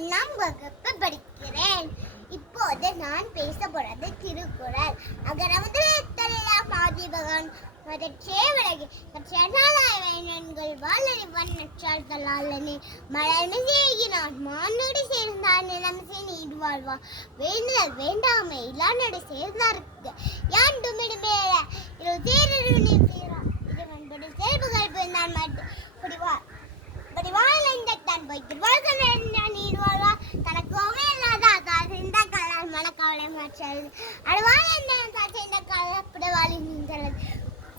ஒண்ணாம் வகுப்பு படிக்கிறேன். இப்போது நான் பேச போறது திருக்குறள். அகரமுதலாம் ஆதி பகவான் மதற்றே விலகி மற்றனாலாய் வேணன்கள் வாழறி வண்ணற்றால் தலாலனே மலர்மை செய்கிறான் மானோடு சேர்ந்தார் நிலமிசை நீர் வாழ்வா. வேண்டுதல் வேண்டாமை இல்லானோடு சேர்ந்தாருக்கு. யான் துமிடு மேல இது தேரருணி பேரா மனக்கவலை மாற்றது அழுவாள் இந்த இந்த கலப்படவாளி நீந்தது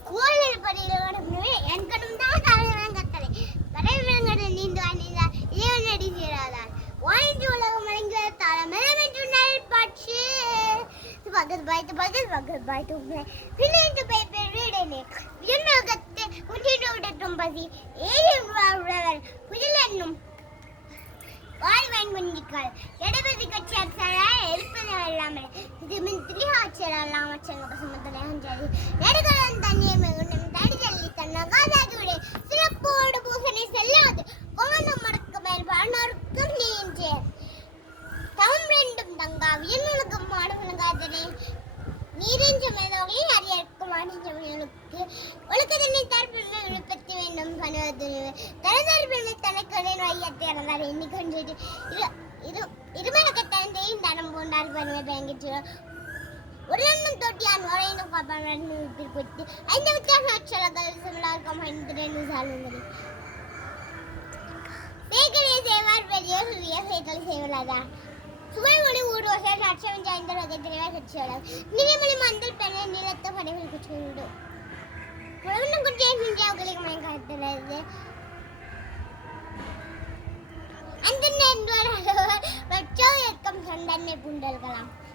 கோயில் படிகளோடவே என் தான் தலைவன் கட்டளை தலைவன் நீந்து நீந்தா இறைவன் அடி சேராதார் உலகம் அடங்கிய தலைமையிட்டு நெல் பகத் பாய்த்து பகத் பகத் பாய்த்து உங்களை பிள்ளைட்டு போய் பெருடனே விண்ணகத்தை குட்டிட்டு விடட்டும் பசி. ஏழி உழவர் புயல் என்னும் வாழ்வன் குஞ்சிகள் இல்லாமல் இது மின் திரியாட்சியர் எல்லாம் வச்சங்க பசுமத்தலை அஞ்சாது நெடுகலன் தண்ணியை மிகுந்தும் சிறப்போடு பூசனை செல்லாது கோணம் மடக்க மேல் பாணருக்கும் நீஞ்சேர் தம் ரெண்டும் தங்கா வியனுலகம் மாடுகளுங்காதனே நீரின் சமயதோகை அறியற்கும் மாநிலங்களுக்கு ஒழுக்கத்தினை தரப்பின்மை விழுப்பத்தி வேண்டும் பண்ணுவது தனதரப்பின்மை வையத்தை இறந்தார் எண்ணிக்கொண்டு இரு இரு தனம் பூண்டார் பண்ணுவை பயங்கிட்டு உருளன்னும் தொட்டியான் உரையினும் காப்பான் குத்தி ஐந்து வித்தியாச அச்சலங்கள் சிமிலார்க்கம் ஐந்து ரெண்டு சாலுங்கள் சேகரிய செய்வார் பெரிய சிறிய சேக்கல் செய்வதாதான் சுவை ஒளி ஊர்வசம் லட்சம் ஜாய்ந்த வகை தெளிவாக கட்சியோடம் நிலைமொழி மந்தல் பெண்ணை நிலத்த படைகள் குச்சிவிடும் உழவனும் குட்டியை செஞ்சு அவங்களுக்கு மயம் del galán.